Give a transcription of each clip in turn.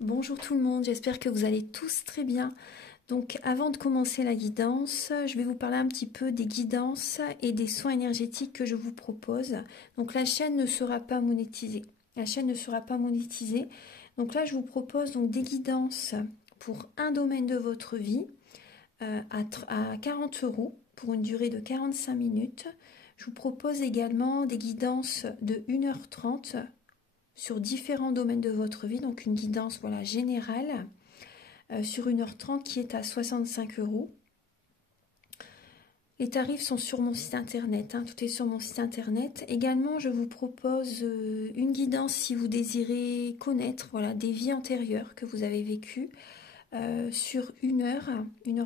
Bonjour tout le monde, j'espère que vous allez tous très bien. Donc avant de commencer la guidance, je vais vous parler un petit peu des guidances et des soins énergétiques que je vous propose. Donc la chaîne ne sera pas monétisée. La chaîne ne sera pas monétisée. Donc là je vous propose donc des guidances pour un domaine de votre vie à 40 € pour une durée de 45 minutes. Je vous propose également des guidances de 1h30 sur différents domaines de votre vie, donc une guidance voilà, générale sur 1h30 qui est à 65 €. Les tarifs sont sur mon site internet, tout est sur mon site internet. Également, je vous propose une guidance si vous désirez connaître voilà, des vies antérieures que vous avez vécues sur une heure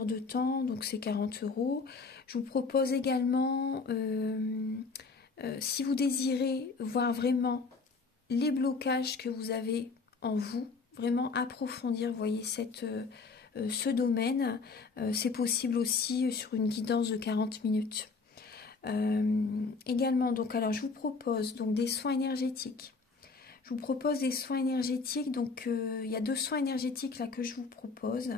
de temps, donc c'est 40 €. Je vous propose également, si vous désirez voir vraiment les blocages que vous avez en vous, vraiment approfondir, voyez, ce domaine. C'est possible aussi sur une guidance de 40 minutes. Également, donc, alors je vous propose donc des soins énergétiques. Je vous propose des soins énergétiques, donc il y a 2 soins énergétiques là que je vous propose.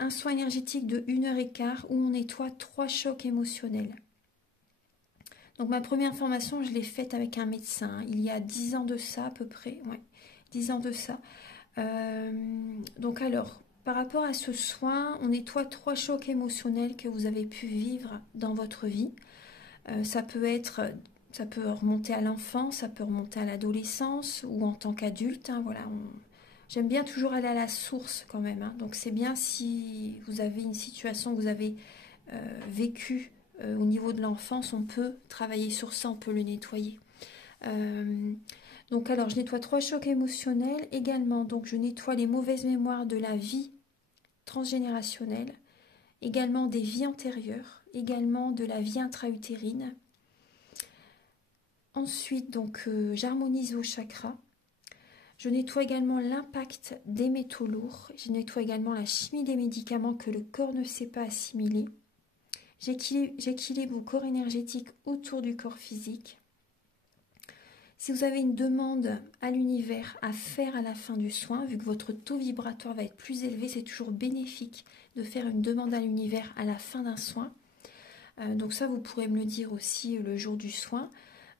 Un soin énergétique de 1h15 où on nettoie 3 chocs émotionnels. Donc ma première formation, je l'ai faite avec un médecin, il y a 10 ans de ça à peu près, ouais, 10 ans de ça. Donc alors, par rapport à ce soin, on nettoie 3 chocs émotionnels que vous avez pu vivre dans votre vie. Ça peut remonter à l'enfance, ça peut remonter à l'adolescence ou en tant qu'adulte. Voilà, j'aime bien toujours aller à la source quand même. Donc c'est bien si vous avez une situation que vous avez vécue au niveau de l'enfance, on peut travailler sur ça, on peut le nettoyer. Donc alors je nettoie 3 chocs émotionnels également, donc je nettoie les mauvaises mémoires de la vie transgénérationnelle, également des vies antérieures, également de la vie intra-utérine. Ensuite donc j'harmonise vos chakras. Je nettoie également l'impact des métaux lourds, je nettoie également la chimie des médicaments que le corps ne sait pas assimiler. J'équilibre vos corps énergétiques autour du corps physique. Si vous avez une demande à l'univers à faire à la fin du soin, vu que votre taux vibratoire va être plus élevé, c'est toujours bénéfique de faire une demande à l'univers à la fin d'un soin. Donc ça, vous pourrez me le dire aussi le jour du soin.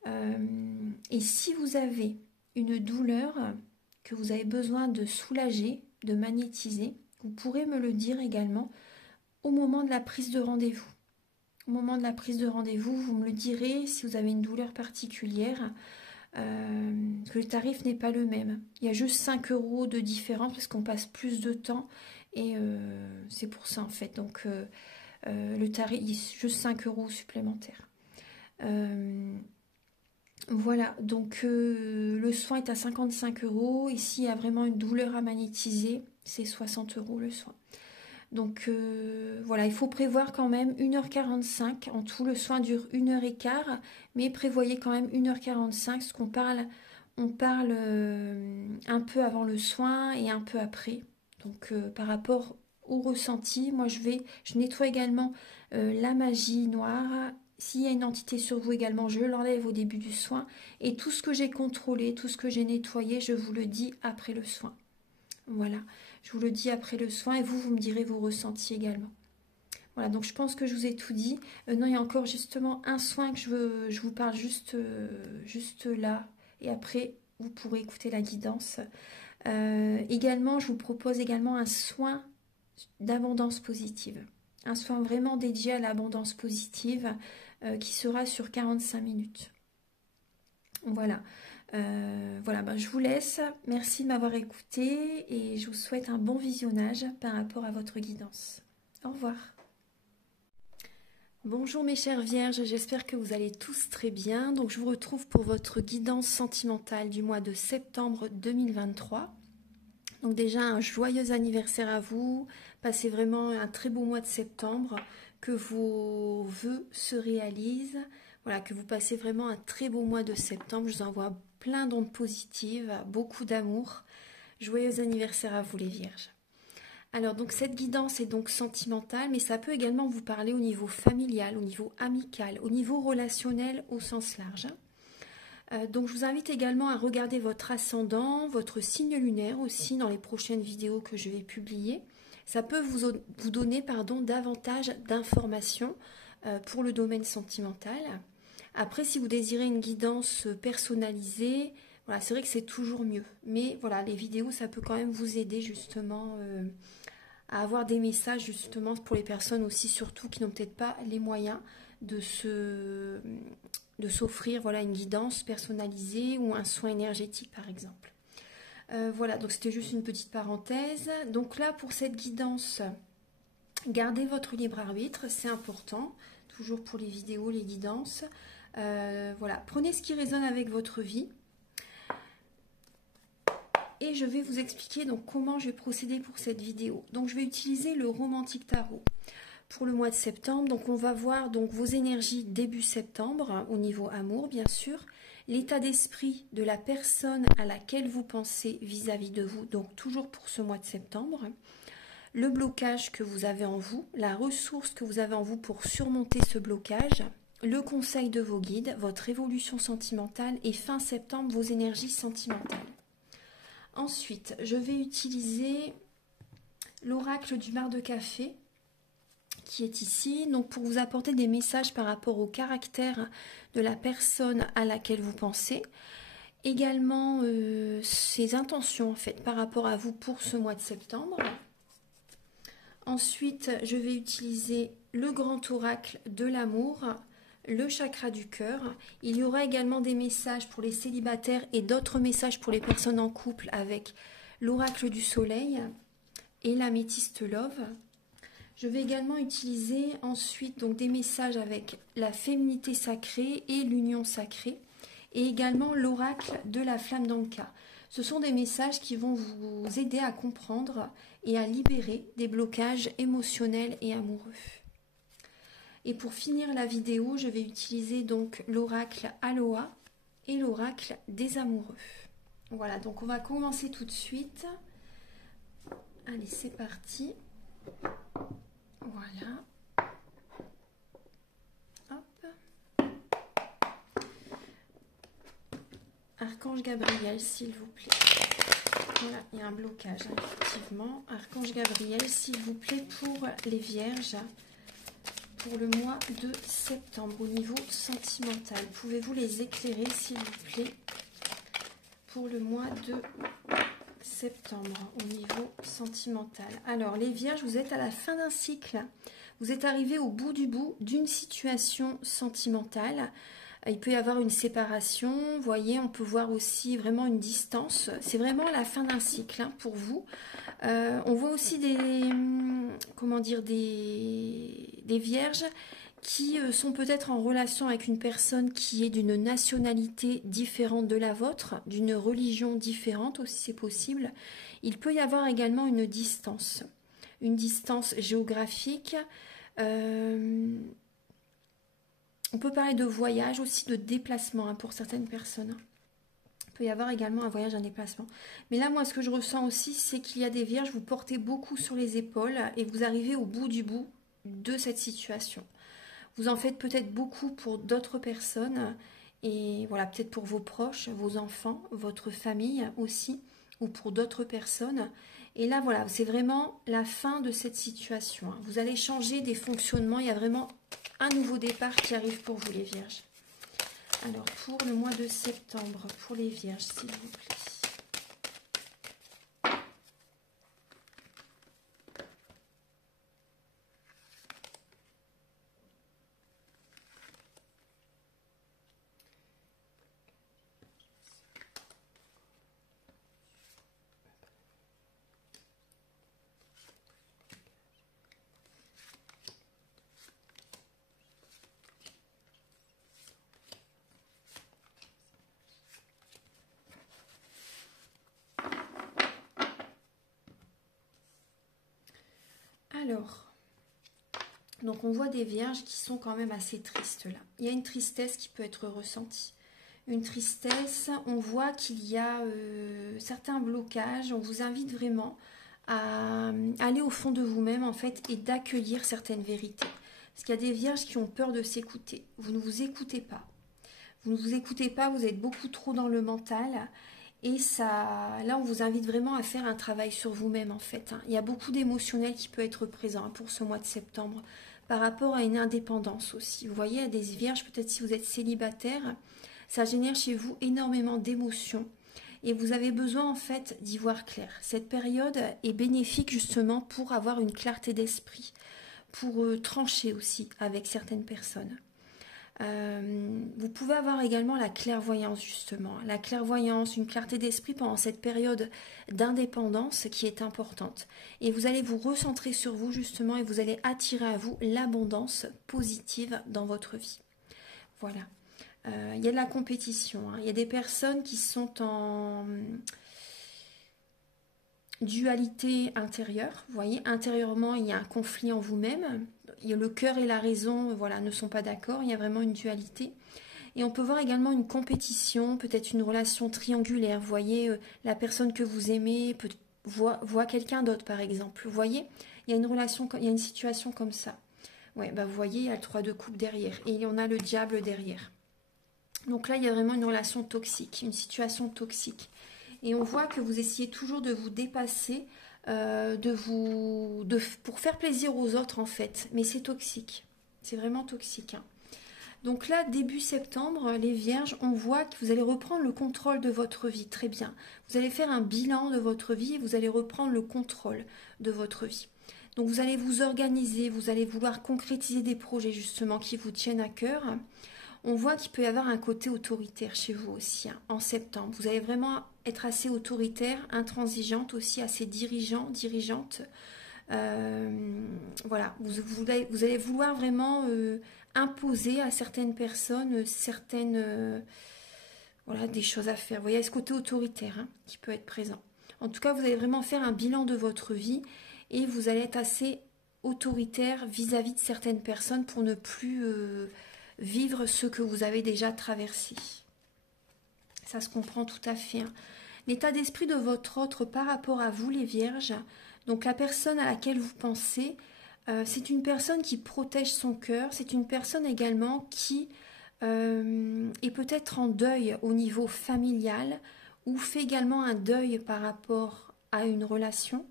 Et si vous avez une douleur que vous avez besoin de soulager, de magnétiser, vous pourrez me le dire également au moment de la prise de rendez-vous. Au moment de la prise de rendez-vous, vous me le direz si vous avez une douleur particulière. Que le tarif n'est pas le même. Il y a juste 5 € de différence parce qu'on passe plus de temps et c'est pour ça en fait. Donc le tarif, il y a juste 5 € supplémentaires. Voilà, donc le soin est à 55 €. Ici, il y a vraiment une douleur à magnétiser, c'est 60 € le soin. Donc voilà, il faut prévoir quand même 1h45. En tout, le soin dure 1h15, mais prévoyez quand même 1h45, parce qu'on parle, on parle un peu avant le soin et un peu après. Donc par rapport au ressenti, moi je nettoie également la magie noire. S'il y a une entité sur vous également, je l'enlève au début du soin. Et tout ce que j'ai contrôlé, tout ce que j'ai nettoyé, je vous le dis après le soin. Voilà, je vous le dis après le soin et vous me direz vos ressentis également. Voilà, donc je pense que je vous ai tout dit. Non, il y a encore justement un soin que je vous parle juste là. Et après, vous pourrez écouter la guidance. Également, je vous propose également un soin d'abondance positive. Un soin vraiment dédié à l'abondance positive qui sera sur 45 minutes. Voilà. Voilà, je vous laisse. Merci de m'avoir écouté et je vous souhaite un bon visionnage par rapport à votre guidance. Au revoir. Bonjour mes chères vierges, j'espère que vous allez tous très bien. Donc je vous retrouve pour votre guidance sentimentale du mois de septembre 2023. Donc déjà un joyeux anniversaire à vous. Passez vraiment un très beau mois de septembre. Que vos vœux se réalisent. Voilà, que vous passez vraiment un très beau mois de septembre. Je vous envoie plein d'ondes positives, beaucoup d'amour. Joyeux anniversaire à vous les vierges. Alors donc cette guidance est donc sentimentale, mais ça peut également vous parler au niveau familial, au niveau amical, au niveau relationnel au sens large. Donc je vous invite également à regarder votre ascendant, votre signe lunaire aussi dans les prochaines vidéos que je vais publier. Ça peut vous donner davantage d'informations pour le domaine sentimental. Après, si vous désirez une guidance personnalisée, voilà, c'est vrai que c'est toujours mieux. Mais voilà, les vidéos, ça peut quand même vous aider justement à avoir des messages justement pour les personnes aussi, surtout qui n'ont peut-être pas les moyens de s'offrir voilà, une guidance personnalisée ou un soin énergétique par exemple. Voilà, donc c'était juste une petite parenthèse. Donc là, pour cette guidance, gardez votre libre arbitre, c'est important, toujours pour les vidéos, les guidances. Voilà, prenez ce qui résonne avec votre vie. Et je vais vous expliquer donc comment je vais procéder pour cette vidéo. Donc je vais utiliser le Romantic Tarot pour le mois de septembre. Donc on va voir donc vos énergies début septembre, hein, au niveau amour bien sûr, l'état d'esprit de la personne à laquelle vous pensez vis-à-vis de vous, donc toujours pour ce mois de septembre, le blocage que vous avez en vous, la ressource que vous avez en vous pour surmonter ce blocage, le conseil de vos guides, votre évolution sentimentale et fin septembre vos énergies sentimentales. Ensuite, je vais utiliser l'oracle du mar de café qui est ici, donc pour vous apporter des messages par rapport au caractère de la personne à laquelle vous pensez. Également, ses intentions en fait par rapport à vous pour ce mois de septembre. Ensuite, je vais utiliser le grand oracle de l'amour, le chakra du cœur. Il y aura également des messages pour les célibataires et d'autres messages pour les personnes en couple avec l'oracle du soleil et l'améthyste love. Je vais également utiliser ensuite donc des messages avec la féminité sacrée et l'union sacrée et également l'oracle de la flamme d'Anka. Ce sont des messages qui vont vous aider à comprendre et à libérer des blocages émotionnels et amoureux. Et pour finir la vidéo, je vais utiliser donc l'oracle Aloha et l'oracle des amoureux. Voilà, donc on va commencer tout de suite. Allez, c'est parti. Voilà. Hop. Archange Gabriel, s'il vous plaît. Voilà, il y a un blocage, hein, effectivement. Archange Gabriel, s'il vous plaît, pour les vierges. Pour le mois de septembre au niveau sentimental. Pouvez-vous les éclairer s'il vous plaît pour le mois de septembre au niveau sentimental. Alors les vierges, vous êtes à la fin d'un cycle. Vous êtes arrivé au bout du bout d'une situation sentimentale. Il peut y avoir une séparation, vous voyez, on peut voir aussi vraiment une distance. C'est vraiment la fin d'un cycle hein, pour vous. On voit aussi des vierges qui sont peut-être en relation avec une personne qui est d'une nationalité différente de la vôtre, d'une religion différente aussi c'est possible. Il peut y avoir également une distance géographique. On peut parler de voyage aussi, de déplacement hein, pour certaines personnes. Il peut y avoir également un voyage, un déplacement. Mais là, moi, ce que je ressens aussi, c'est qu'il y a des vierges, vous portez beaucoup sur les épaules et vous arrivez au bout du bout de cette situation. Vous en faites peut-être beaucoup pour d'autres personnes et voilà, peut-être pour vos proches, vos enfants, votre famille aussi, ou pour d'autres personnes. Et là, voilà, c'est vraiment la fin de cette situation. Vous allez changer des fonctionnements, il y a vraiment un nouveau départ qui arrive pour vous les vierges. Alors, pour le mois de septembre, pour les vierges, s'il vous plaît. Alors, donc on voit des vierges qui sont quand même assez tristes là. Il y a une tristesse qui peut être ressentie. Une tristesse, on voit qu'il y a certains blocages. On vous invite vraiment à aller au fond de vous-même en fait et d'accueillir certaines vérités. Parce qu'il y a des vierges qui ont peur de s'écouter. Vous ne vous écoutez pas. Vous ne vous écoutez pas, vous êtes beaucoup trop dans le mental. Et ça, là, on vous invite vraiment à faire un travail sur vous-même, en fait. Il y a beaucoup d'émotionnel qui peut être présent pour ce mois de septembre, par rapport à une indépendance aussi. Vous voyez, à des vierges, peut-être si vous êtes célibataire, ça génère chez vous énormément d'émotions. Et vous avez besoin, en fait, d'y voir clair. Cette période est bénéfique, justement, pour avoir une clarté d'esprit, pour trancher aussi avec certaines personnes. Vous pouvez avoir également la clairvoyance justement. La clairvoyance, une clarté d'esprit pendant cette période d'indépendance qui est importante. Et vous allez vous recentrer sur vous justement et vous allez attirer à vous l'abondance positive dans votre vie. Voilà. Il y a de la compétition. Il y a des personnes qui sont en dualité intérieure. Vous voyez, intérieurement, il y a un conflit en vous-même. Le cœur et la raison, voilà, ne sont pas d'accord. Il y a vraiment une dualité. Et on peut voir également une compétition, peut-être une relation triangulaire. Vous voyez, la personne que vous aimez voit quelqu'un d'autre, par exemple. Vous voyez, il y a une relation, il y a une situation comme ça. Ouais, bah vous voyez, il y a le 3 de coupe derrière. Et on a le diable derrière. Donc là, il y a vraiment une relation toxique, une situation toxique. Et on voit que vous essayez toujours de vous dépasser, pour faire plaisir aux autres en fait. Mais c'est toxique. C'est vraiment toxique. Donc là, début septembre, les vierges, on voit que vous allez reprendre le contrôle de votre vie. Très bien. Vous allez faire un bilan de votre vie et vous allez reprendre le contrôle de votre vie. Donc vous allez vous organiser, vous allez vouloir concrétiser des projets justement qui vous tiennent à cœur. On voit qu'il peut y avoir un côté autoritaire chez vous aussi, en septembre. Vous allez vraiment être assez autoritaire, intransigeante aussi, assez dirigeante. Voilà, vous allez vouloir vraiment imposer à certaines personnes voilà, des choses à faire. Vous voyez, il y a ce côté autoritaire qui peut être présent. En tout cas, vous allez vraiment faire un bilan de votre vie et vous allez être assez autoritaire vis-à-vis de certaines personnes pour ne plus vivre ce que vous avez déjà traversé. Ça se comprend tout à fait. L'état d'esprit de votre autre par rapport à vous, les vierges, donc la personne à laquelle vous pensez, c'est une personne qui protège son cœur, c'est une personne également qui est peut-être en deuil au niveau familial ou fait également un deuil par rapport à une relation,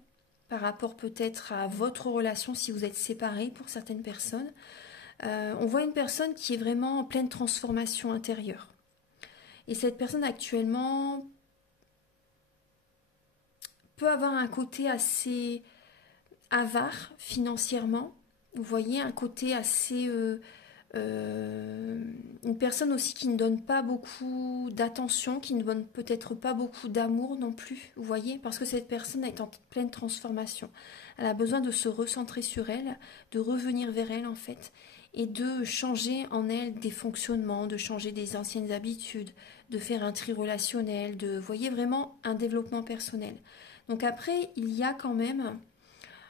par rapport peut-être à votre relation si vous êtes séparés pour certaines personnes. On voit une personne qui est vraiment en pleine transformation intérieure. Et cette personne actuellement peut avoir un côté assez avare financièrement. Vous voyez, un côté assez... une personne aussi qui ne donne pas beaucoup d'attention, qui ne donne peut-être pas beaucoup d'amour non plus, vous voyez, parce que cette personne est en pleine transformation. Elle a besoin de se recentrer sur elle, de revenir vers elle en fait, et de changer en elle des fonctionnements, de changer des anciennes habitudes, de faire un tri relationnel, de, vous voyez, vraiment un développement personnel. Donc après, il y a quand même,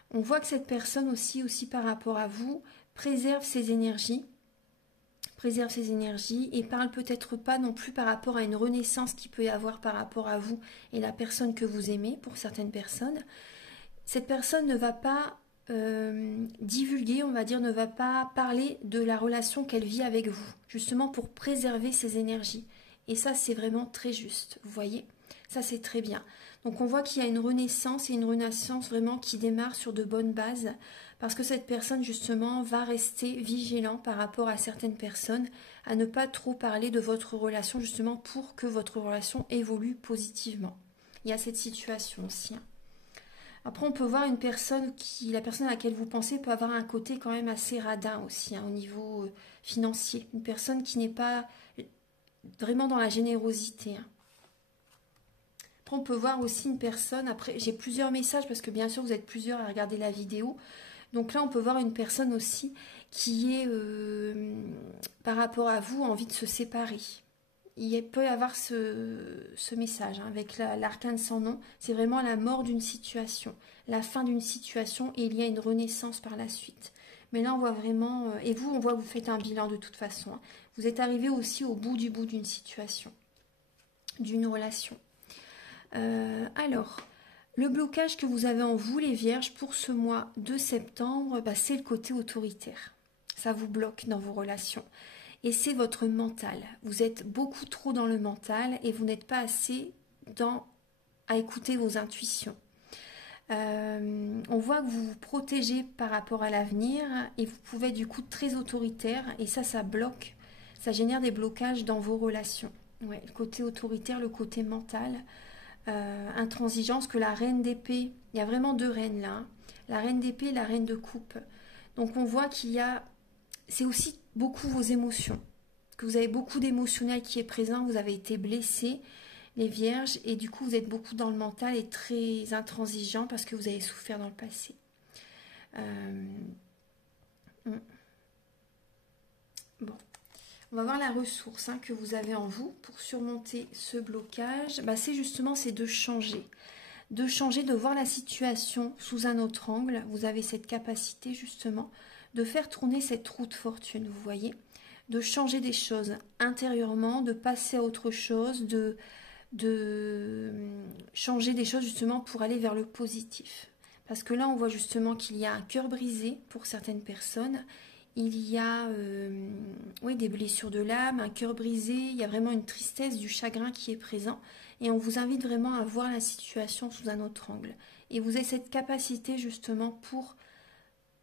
on voit que cette personne aussi par rapport à vous, préserve ses énergies et parle peut-être pas non plus par rapport à une renaissance qu'il peut y avoir par rapport à vous et la personne que vous aimez pour certaines personnes. Cette personne ne va pas divulguer, on va dire, ne va pas parler de la relation qu'elle vit avec vous, justement pour préserver ses énergies. Et ça, c'est vraiment très juste, vous voyez ? Ça, c'est très bien. Donc on voit qu'il y a une renaissance et une renaissance vraiment qui démarre sur de bonnes bases parce que cette personne justement va rester vigilant par rapport à certaines personnes, à ne pas trop parler de votre relation justement pour que votre relation évolue positivement. Il y a cette situation aussi. Après on peut voir une personne la personne à laquelle vous pensez peut avoir un côté quand même assez radin aussi au niveau financier. Une personne qui n'est pas vraiment dans la générosité. On peut voir aussi une personne, après j'ai plusieurs messages parce que bien sûr vous êtes plusieurs à regarder la vidéo, donc là on peut voir une personne aussi qui est par rapport à vous envie de se séparer. Il peut y avoir ce message avec l'arcane sans nom, c'est vraiment la mort d'une situation, la fin d'une situation et il y a une renaissance par la suite. Mais là on voit vraiment, et vous on voit que vous faites un bilan de toute façon, vous êtes arrivé aussi au bout d'une situation, d'une relation. Alors, le blocage que vous avez en vous, les vierges, pour ce mois de septembre, c'est le côté autoritaire. Ça vous bloque dans vos relations. et c'est votre mental. Vous êtes beaucoup trop dans le mental et vous n'êtes pas assez à écouter vos intuitions. On voit que vous vous protégez par rapport à l'avenir et vous pouvez être du coup très autoritaire et ça bloque, ça génère des blocages dans vos relations. Ouais, le côté autoritaire, le côté mental, intransigeance, que la reine d'épée, il y a vraiment deux reines là, hein. La reine d'épée et la reine de coupe. Donc on voit c'est aussi beaucoup vos émotions, que vous avez beaucoup d'émotionnel qui est présent, vous avez été blessé, les vierges, et du coup vous êtes beaucoup dans le mental et très intransigeant parce que vous avez souffert dans le passé. Bon, on va voir la ressource que vous avez en vous pour surmonter ce blocage. C'est justement de changer, de voir la situation sous un autre angle. Vous avez cette capacité justement de faire tourner cette roue de fortune, vous voyez, de changer des choses intérieurement, de passer à autre chose, de changer des choses justement pour aller vers le positif. Parce que là, on voit justement qu'il y a un cœur brisé pour certaines personnes. Il y a des blessures de l'âme, un cœur brisé. Il y a vraiment une tristesse, du chagrin qui est présent. Et on vous invite vraiment à voir la situation sous un autre angle. Et vous avez cette capacité justement pour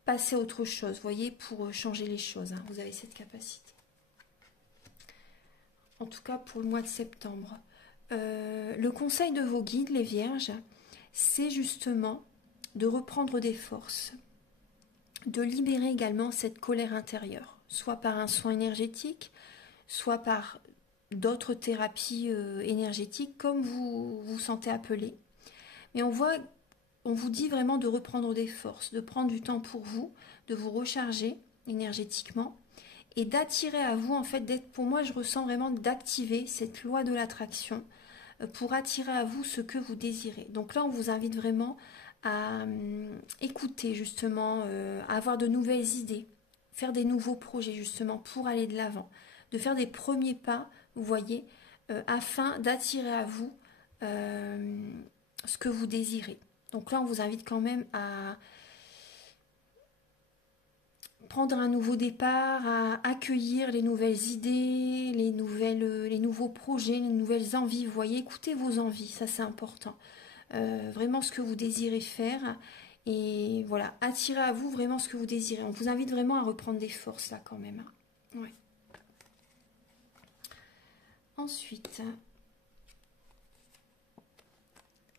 passer à autre chose, vous voyez, pour changer les choses. Vous avez cette capacité. En tout cas pour le mois de septembre. Le conseil de vos guides, les vierges, c'est justement de reprendre des forces, de libérer également cette colère intérieure, soit par un soin énergétique, soit par d'autres thérapies énergétiques, comme vous vous sentez appelé. Mais on vous dit vraiment de reprendre des forces, de prendre du temps pour vous, de vous recharger énergétiquement et d'attirer à vous, en fait, pour moi, je ressens vraiment d'activer cette loi de l'attraction pour attirer à vous ce que vous désirez. Donc là, on vous invite vraiment à écouter justement, à avoir de nouvelles idées, faire des nouveaux projets justement pour aller de l'avant, de faire des premiers pas, vous voyez, afin d'attirer à vous ce que vous désirez. Donc là, on vous invite quand même à prendre un nouveau départ, à accueillir les nouvelles idées, les nouveaux projets, les nouvelles envies. Vous voyez, écoutez vos envies, ça c'est important. Vraiment ce que vous désirez faire. Et voilà, attirez à vous vraiment ce que vous désirez. On vous invite vraiment à reprendre des forces là quand même. Ouais. Ensuite,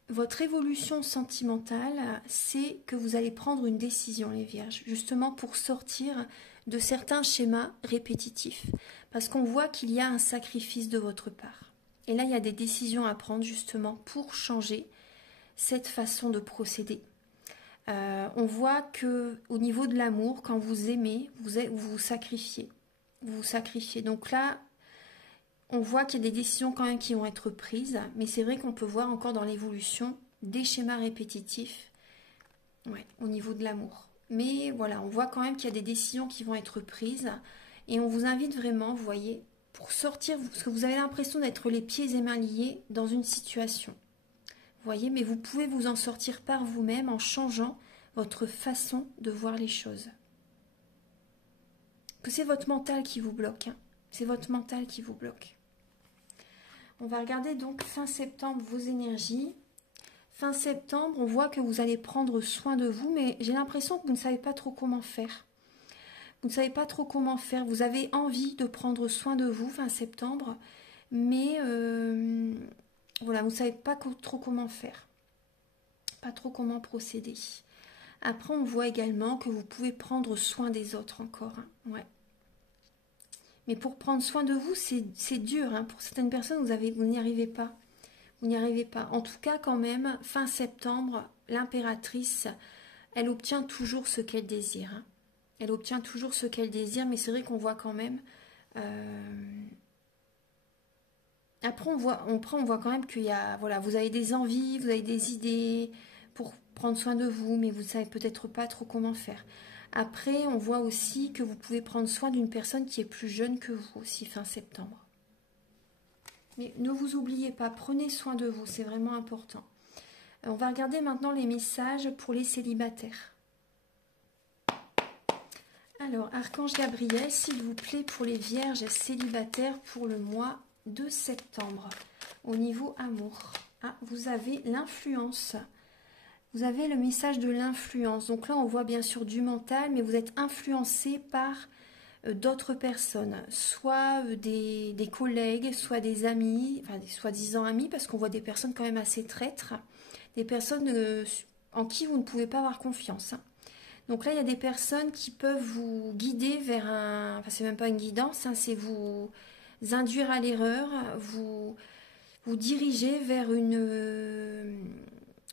votre évolution sentimentale, c'est que vous allez prendre une décision, les vierges, justement pour sortir de certains schémas répétitifs. Parce qu'on voit qu'il y a un sacrifice de votre part. Et là, il y a des décisions à prendre justement pour changer cette façon de procéder. On voit que au niveau de l'amour, quand vous aimez, vous vous sacrifiez. Vous vous sacrifiez. Donc là, on voit qu'il y a des décisions quand même qui vont être prises, mais c'est vrai qu'on peut voir encore dans l'évolution des schémas répétitifs au niveau de l'amour. Mais voilà, on voit quand même qu'il y a des décisions qui vont être prises et on vous invite vraiment, vous voyez, pour sortir, parce que vous avez l'impression d'être les pieds et mains liés dans une situation. Vous voyez, mais vous pouvez vous en sortir par vous-même en changeant votre façon de voir les choses. Que c'est votre mental qui vous bloque, c'est votre mental qui vous bloque. On va regarder donc fin septembre vos énergies. Fin septembre, on voit que vous allez prendre soin de vous, mais j'ai l'impression que vous ne savez pas trop comment faire. Vous ne savez pas trop comment faire. Vous avez envie de prendre soin de vous fin septembre, mais voilà, vous ne savez pas trop comment faire. Pas trop comment procéder. Après, on voit également que vous pouvez prendre soin des autres encore. Ouais. Mais pour prendre soin de vous, c'est dur. Pour certaines personnes, vous n'y arrivez pas. Vous n'y arrivez pas. En tout cas, quand même, fin septembre, l'impératrice, elle obtient toujours ce qu'elle désire. Elle obtient toujours ce qu'elle désire, mais c'est vrai qu'on voit quand même... Après, on voit quand même qu'il y a... Voilà, vous avez des envies, vous avez des idées pour prendre soin de vous, mais vous ne savez peut-être pas trop comment faire. Après, on voit aussi que vous pouvez prendre soin d'une personne qui est plus jeune que vous aussi fin septembre. Mais ne vous oubliez pas, prenez soin de vous, c'est vraiment important. On va regarder maintenant les messages pour les célibataires. Alors, Archange Gabriel, s'il vous plaît, pour les vierges célibataires pour le mois de septembre, au niveau amour. Ah, vous avez l'influence. Vous avez le message de l'influence. Donc là, on voit bien sûr du mental, mais vous êtes influencé par d'autres personnes, soit des collègues, soit des amis, enfin des soi-disant amis, parce qu'on voit des personnes quand même assez traîtres, des personnes en qui vous ne pouvez pas avoir confiance, hein. Donc là, il y a des personnes qui peuvent vous guider vers un... Enfin, c'est même pas une guidance, hein, c'est vous induire à l'erreur, vous diriger vers une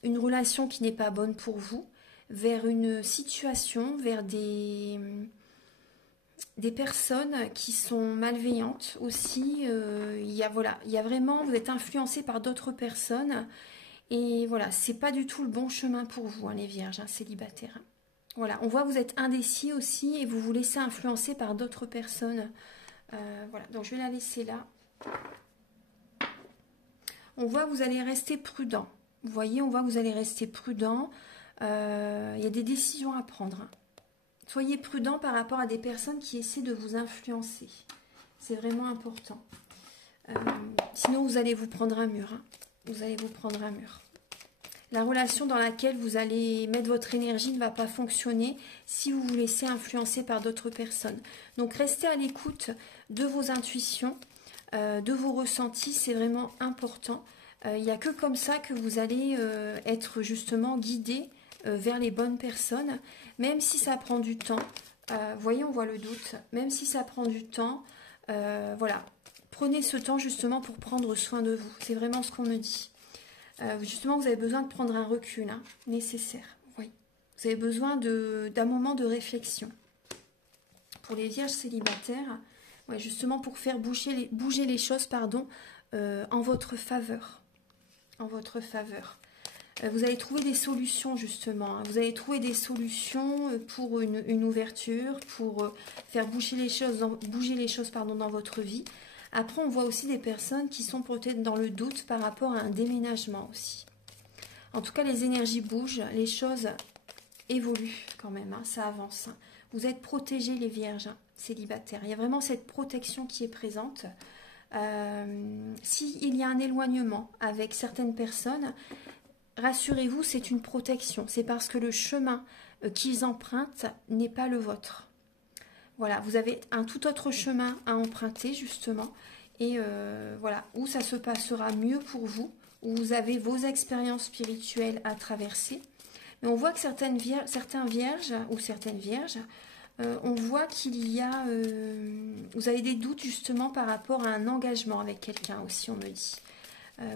relation qui n'est pas bonne pour vous, vers une situation, vers des personnes qui sont malveillantes aussi. Voilà, il y a vraiment... Vous êtes influencé par d'autres personnes. Et voilà, c'est pas du tout le bon chemin pour vous, hein, les vierges, hein, célibataires. Voilà, on voit que vous êtes indécis aussi et vous vous laissez influencer par d'autres personnes. Voilà, donc je vais la laisser là. On voit que vous allez rester prudent. Vous voyez, on voit que vous allez rester prudent. Il y a des décisions à prendre, hein. Soyez prudent par rapport à des personnes qui essaient de vous influencer. C'est vraiment important. Sinon, vous allez vous prendre un mur, hein. Vous allez vous prendre un mur. La relation dans laquelle vous allez mettre votre énergie ne va pas fonctionner si vous vous laissez influencer par d'autres personnes. Donc restez à l'écoute de vos intuitions, de vos ressentis, c'est vraiment important. Il n'y a que comme ça que vous allez être justement guidé vers les bonnes personnes, même si ça prend du temps. Voyez, on voit le doute. Même si ça prend du temps, voilà. Prenez ce temps justement pour prendre soin de vous. C'est vraiment ce qu'on me dit. Justement, vous avez besoin de prendre un recul, hein, nécessaire. Oui. Vous avez besoin d'un moment de réflexion. Pour les vierges célibataires, ouais, justement pour faire bouger les choses, pardon, en votre faveur. En votre faveur. Vous allez trouver des solutions, justement, hein. Vous allez trouver des solutions pour une ouverture, pour faire bouger les choses, dans votre vie. Après, on voit aussi des personnes qui sont peut-être dans le doute par rapport à un déménagement aussi. En tout cas, les énergies bougent, les choses évoluent quand même, hein, ça avance. Vous êtes protégés, les vierges, hein, célibataires. Il y a vraiment cette protection qui est présente. S'il y a un éloignement avec certaines personnes, rassurez-vous, c'est une protection. C'est parce que le chemin qu'ils empruntent n'est pas le vôtre. Voilà, vous avez un tout autre chemin à emprunter, justement. Et voilà, où ça se passera mieux pour vous, où vous avez vos expériences spirituelles à traverser. Mais on voit que certains vierges, ou certaines vierges, on voit qu'il y a... vous avez des doutes, justement, par rapport à un engagement avec quelqu'un aussi, on me dit.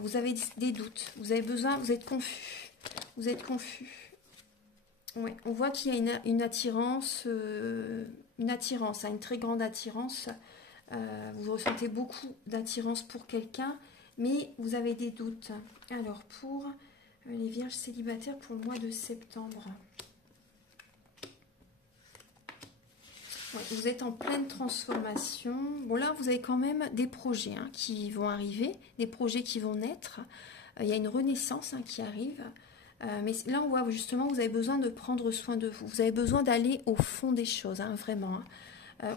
Vous avez des doutes, vous avez besoin, vous êtes confus. Vous êtes confus. Ouais, on voit qu'il y a une attirance, hein, une très grande attirance. Vous ressentez beaucoup d'attirance pour quelqu'un, mais vous avez des doutes. Alors, pour les vierges célibataires pour le mois de septembre. Ouais, vous êtes en pleine transformation. Bon, là, vous avez quand même des projets, hein, qui vont arriver, des projets qui vont naître. Il y a une renaissance, hein, qui arrive. Mais là, on voit justement, vous avez besoin de prendre soin de vous. Vous avez besoin d'aller au fond des choses, hein, vraiment, hein.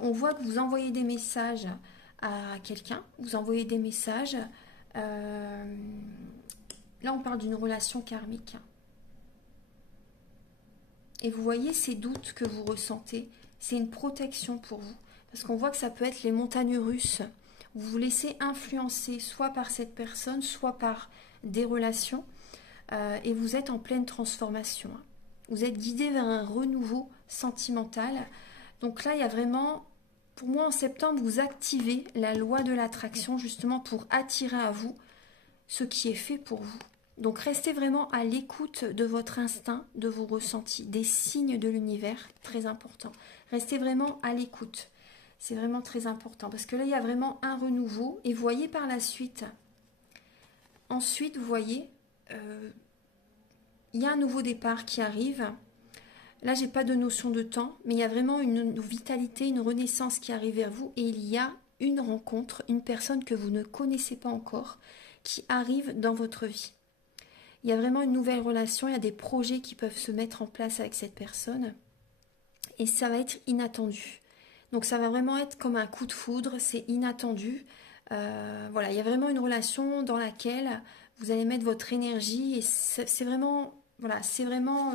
On voit que vous envoyez des messages à quelqu'un. Vous envoyez des messages. Là, on parle d'une relation karmique. Et vous voyez ces doutes que vous ressentez. C'est une protection pour vous. Parce qu'on voit que ça peut être les montagnes russes. Vous vous laissez influencer soit par cette personne, soit par des relations. Et vous êtes en pleine transformation. Vous êtes guidé vers un renouveau sentimental. Donc là, il y a vraiment, pour moi en septembre, vous activez la loi de l'attraction justement pour attirer à vous ce qui est fait pour vous. Donc restez vraiment à l'écoute de votre instinct, de vos ressentis, des signes de l'univers, très important. Restez vraiment à l'écoute. C'est vraiment très important parce que là, il y a vraiment un renouveau. Et vous voyez par la suite, ensuite, vous voyez... il y a un nouveau départ qui arrive. Là, j'ai pas de notion de temps, mais il y a vraiment une vitalité, une renaissance qui arrive vers vous. Et il y a une rencontre, une personne que vous ne connaissez pas encore, qui arrive dans votre vie. Il y a vraiment une nouvelle relation, il y a des projets qui peuvent se mettre en place avec cette personne. et ça va être inattendu. Donc ça va vraiment être comme un coup de foudre, c'est inattendu. Voilà, il y a vraiment une relation dans laquelle vous allez mettre votre énergie et c'est vraiment, voilà, c'est vraiment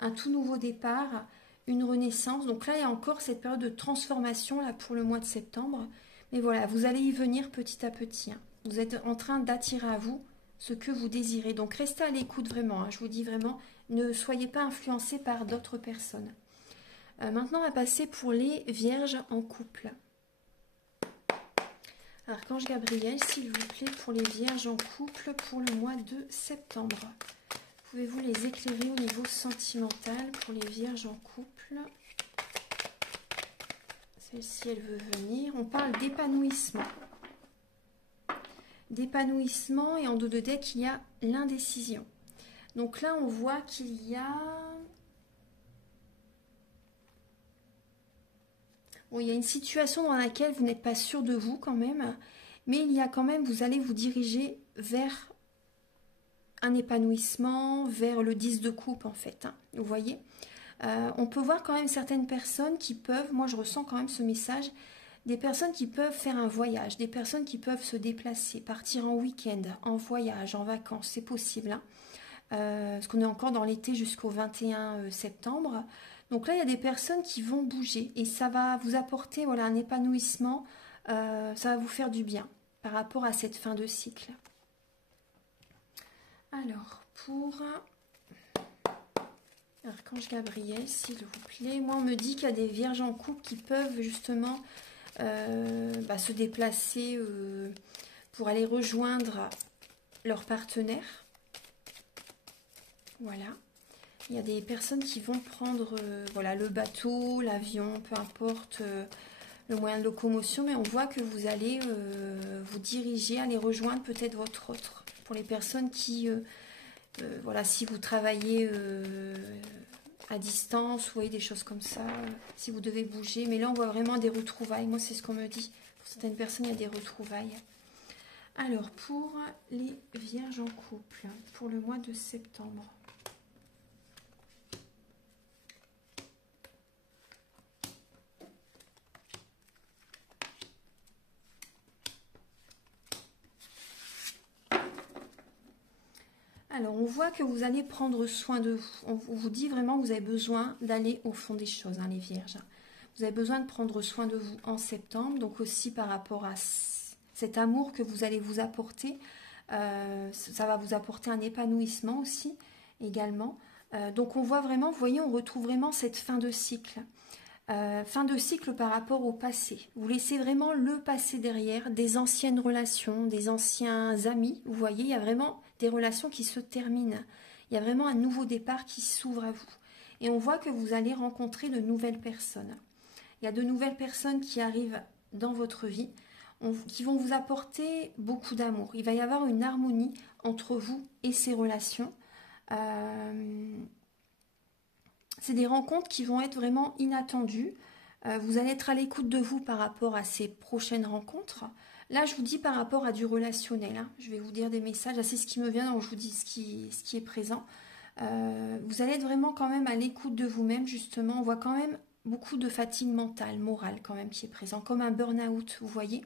un tout nouveau départ, une renaissance. Donc là, il y a encore cette période de transformation là pour le mois de septembre. Mais voilà, vous allez y venir petit à petit, hein. Vous êtes en train d'attirer à vous ce que vous désirez. Donc restez à l'écoute vraiment, hein. Je vous dis vraiment, ne soyez pas influencés par d'autres personnes. Maintenant, on va passer pour les vierges en couple. Archange Gabriel, s'il vous plaît, pour les vierges en couple pour le mois de septembre. Pouvez-vous les éclairer au niveau sentimental pour les vierges en couple? Celle-ci, elle veut venir. On parle d'épanouissement. D'épanouissement et en dos de deck, il y a l'indécision. Donc là, on voit qu'il y a... Bon, il y a une situation dans laquelle vous n'êtes pas sûr de vous quand même, mais il y a quand même, vous allez vous diriger vers un épanouissement, vers le 10 de coupe en fait, hein, vous voyez. On peut voir quand même certaines personnes qui peuvent, moi je ressens quand même ce message, des personnes qui peuvent faire un voyage, des personnes qui peuvent se déplacer, partir en week-end, en voyage, en vacances, c'est possible, hein. Parce qu'on est encore dans l'été jusqu'au 21 septembre. Donc là, il y a des personnes qui vont bouger et ça va vous apporter voilà, un épanouissement, ça va vous faire du bien par rapport à cette fin de cycle. Alors, pour Archange Gabriel, s'il vous plaît, moi on me dit qu'il y a des vierges en couple qui peuvent justement se déplacer pour aller rejoindre leur partenaire. Voilà. Il y a des personnes qui vont prendre voilà, le bateau, l'avion, peu importe le moyen de locomotion, mais on voit que vous allez vous diriger, aller rejoindre peut-être votre autre. Pour les personnes qui, voilà, si vous travaillez à distance, vous voyez des choses comme ça, si vous devez bouger, mais là on voit vraiment des retrouvailles. Moi c'est ce qu'on me dit. Pour certaines personnes, il y a des retrouvailles. Alors pour les vierges en couple, pour le mois de septembre. Alors, on voit que vous allez prendre soin de vous. On vous dit vraiment que vous avez besoin d'aller au fond des choses, hein, les vierges. Vous avez besoin de prendre soin de vous en septembre. Donc aussi par rapport à cet amour que vous allez vous apporter. Ça va vous apporter un épanouissement aussi, également. Donc on voit vraiment, vous voyez, on retrouve vraiment cette fin de cycle. Fin de cycle par rapport au passé. Vous laissez vraiment le passé derrière, des anciennes relations, des anciens amis. Vous voyez, il y a vraiment des relations qui se terminent. Il y a vraiment un nouveau départ qui s'ouvre à vous. Et on voit que vous allez rencontrer de nouvelles personnes. Il y a de nouvelles personnes qui arrivent dans votre vie, qui vont vous apporter beaucoup d'amour. Il va y avoir une harmonie entre vous et ces relations. C'est des rencontres qui vont être vraiment inattendues. Vous allez être à l'écoute de vous par rapport à ces prochaines rencontres. Là, je vous dis par rapport à du relationnel, hein. Je vais vous dire des messages. Là, c'est ce qui me vient, donc je vous dis ce qui est présent. Vous allez être vraiment quand même à l'écoute de vous-même, justement. On voit quand même beaucoup de fatigue mentale, morale quand même qui est présent. Comme un burn-out, vous voyez?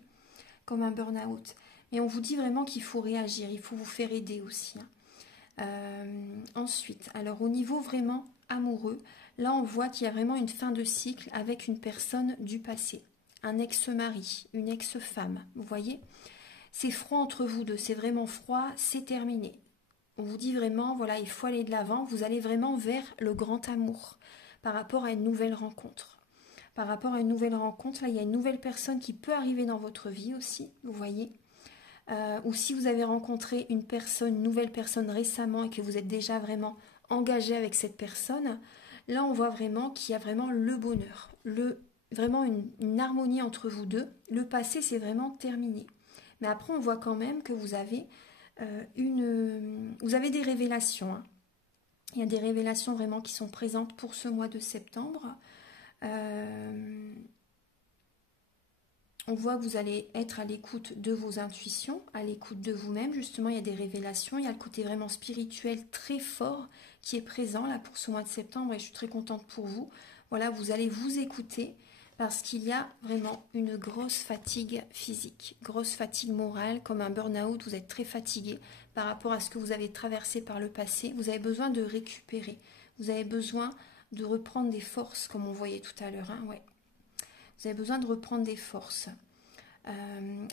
Comme un burn-out. Mais on vous dit vraiment qu'il faut réagir, il faut vous faire aider aussi, hein. Ensuite, alors au niveau vraiment amoureux, là on voit qu'il y a vraiment une fin de cycle avec une personne du passé, un ex-mari, une ex-femme, vous voyez, c'est froid entre vous deux, c'est vraiment froid, c'est terminé. On vous dit vraiment, voilà, il faut aller de l'avant, vous allez vraiment vers le grand amour par rapport à une nouvelle rencontre. Par rapport à une nouvelle rencontre, là il y a une nouvelle personne qui peut arriver dans votre vie aussi, vous voyez. Ou si vous avez rencontré une nouvelle personne récemment et que vous êtes déjà vraiment engagé avec cette personne, là on voit vraiment qu'il y a vraiment le bonheur, vraiment une harmonie entre vous deux. Le passé c'est vraiment terminé. Mais après on voit quand même que vous avez des révélations, hein. Il y a des révélations vraiment qui sont présentes pour ce mois de septembre. On voit que vous allez être à l'écoute de vos intuitions, à l'écoute de vous-même. Justement, il y a des révélations. Il y a le côté vraiment spirituel très fort qui est présent là pour ce mois de septembre et je suis très contente pour vous. Voilà, vous allez vous écouter parce qu'il y a vraiment une grosse fatigue physique, grosse fatigue morale, comme un burn-out, vous êtes très fatigué par rapport à ce que vous avez traversé par le passé. Vous avez besoin de récupérer, vous avez besoin de reprendre des forces, comme on voyait tout à l'heure. Hein, ouais. Vous avez besoin de reprendre des forces.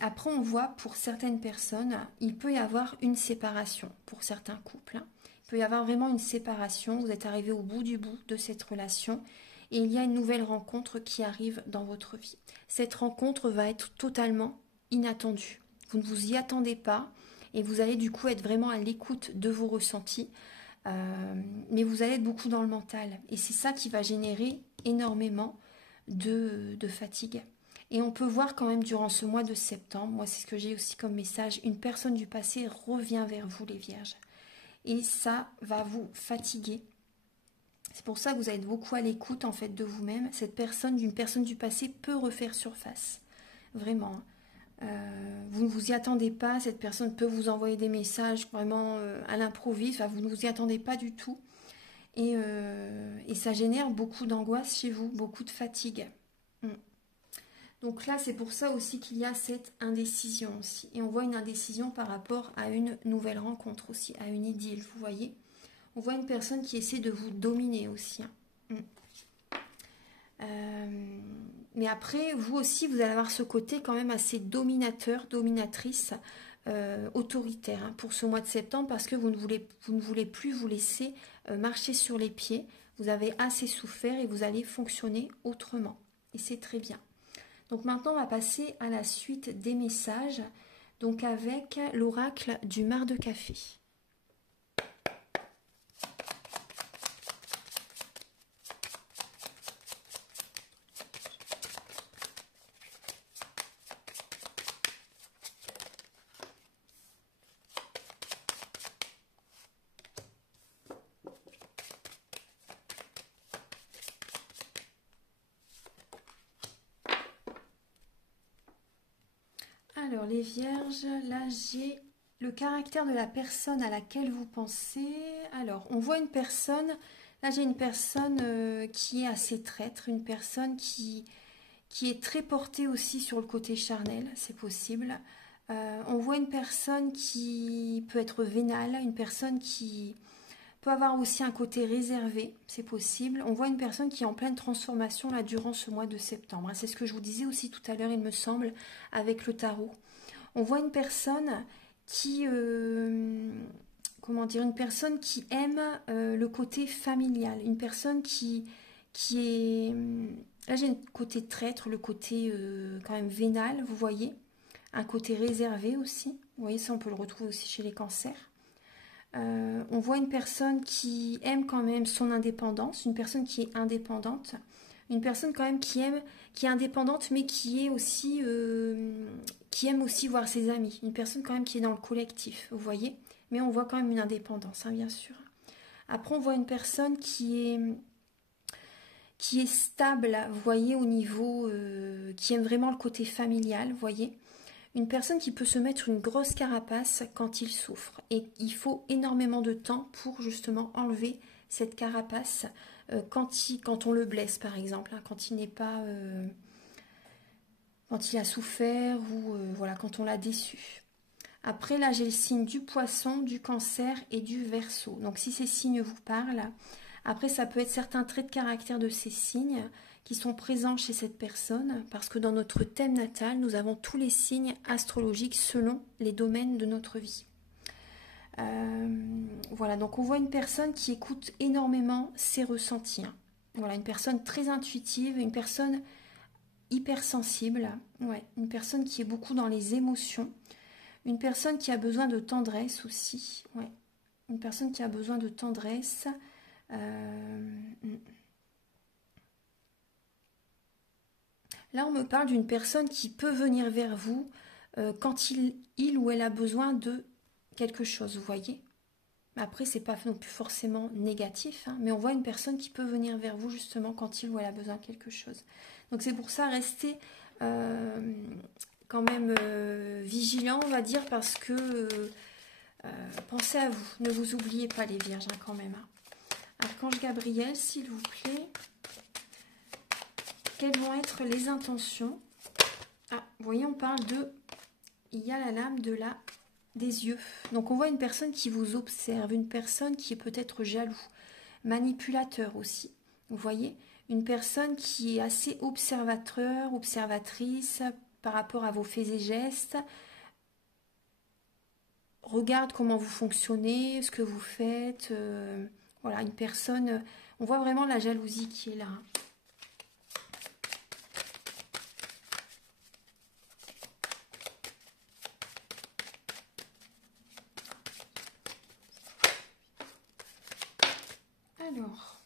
Après, on voit pour certaines personnes, il peut y avoir une séparation pour certains couples. Hein. Il peut y avoir vraiment une séparation, vous êtes arrivé au bout du bout de cette relation et il y a une nouvelle rencontre qui arrive dans votre vie. Cette rencontre va être totalement inattendue. Vous ne vous y attendez pas et vous allez du coup être vraiment à l'écoute de vos ressentis, mais vous allez être beaucoup dans le mental et c'est ça qui va générer énormément de fatigue. Et on peut voir quand même durant ce mois de septembre, moi c'est ce que j'ai aussi comme message, une personne du passé revient vers vous les vierges. Et ça va vous fatiguer. C'est pour ça que vous êtes beaucoup à l'écoute en fait de vous-même. Cette personne, d'une personne du passé peut refaire surface. Vraiment. Vous ne vous y attendez pas, cette personne peut vous envoyer des messages vraiment à l'improviste, enfin, vous ne vous y attendez pas du tout. Et ça génère beaucoup d'angoisse chez vous, beaucoup de fatigue. Donc là, c'est pour ça aussi qu'il y a cette indécision aussi. Et on voit une indécision par rapport à une nouvelle rencontre aussi, à une idylle, vous voyez. On voit une personne qui essaie de vous dominer aussi. Hein. Mais après, vous aussi, vous allez avoir ce côté quand même assez dominateur, dominatrice, autoritaire hein, pour ce mois de septembre parce que vous ne voulez plus vous laisser marcher sur les pieds. Vous avez assez souffert et vous allez fonctionner autrement. Et c'est très bien. Donc maintenant, on va passer à la suite des messages, donc avec l'oracle du mar de café. Alors les vierges, là j'ai le caractère de la personne à laquelle vous pensez. Alors on voit une personne, là j'ai une personne qui est assez traître, une personne qui est très portée aussi sur le côté charnel, c'est possible. On voit une personne qui peut être vénale, une personne qui peut avoir aussi un côté réservé, c'est possible. On voit une personne qui est en pleine transformation là durant ce mois de septembre. C'est ce que je vous disais aussi tout à l'heure, il me semble, avec le tarot. On voit une personne qui, comment dire, une personne qui aime le côté familial, une personne qui est, là j'ai un côté traître, le côté quand même vénal, vous voyez, un côté réservé aussi. Vous voyez, ça on peut le retrouver aussi chez les cancers. On voit une personne qui aime quand même son indépendance, une personne qui est indépendante, une personne quand même qui est indépendante mais qui est aussi qui aime aussi voir ses amis, une personne quand même qui est dans le collectif, vous voyez, mais on voit quand même une indépendance, hein, bien sûr. Après on voit une personne qui est stable, vous voyez, au niveau qui aime vraiment le côté familial, vous voyez. Une personne qui peut se mettre une grosse carapace quand il souffre. Et il faut énormément de temps pour justement enlever cette carapace quand on le blesse par exemple. Hein, quand il n'est pas... quand il a souffert ou voilà, quand on l'a déçu. Après là j'ai le signe du poisson, du cancer et du verseau. Donc si ces signes vous parlent, après ça peut être certains traits de caractère de ces signes qui sont présents chez cette personne, parce que dans notre thème natal, nous avons tous les signes astrologiques selon les domaines de notre vie. Voilà, donc on voit une personne qui écoute énormément ses ressentis. Hein. Voilà, une personne très intuitive, une personne hypersensible, ouais, une personne qui est beaucoup dans les émotions, une personne qui a besoin de tendresse aussi, ouais, une personne qui a besoin de tendresse. Là, on me parle d'une personne qui peut venir vers vous quand il ou elle a besoin de quelque chose, vous voyez. Après, c'est pas non plus forcément négatif, hein, mais on voit une personne qui peut venir vers vous justement quand il ou elle a besoin de quelque chose. Donc c'est pour ça, restez quand même vigilant, on va dire, parce que pensez à vous, ne vous oubliez pas les vierges hein, quand même. Hein. Archange Gabriel, s'il vous plaît. quelles vont être les intentions? Ah, vous voyez, on parle de... Il y a la lame des yeux. Donc, on voit une personne qui vous observe, une personne qui est peut-être jaloux, manipulateur aussi. Vous voyez, une personne qui est assez observateur, observatrice par rapport à vos faits et gestes. Regarde comment vous fonctionnez, ce que vous faites. Voilà, une personne... On voit vraiment la jalousie qui est là. Alors,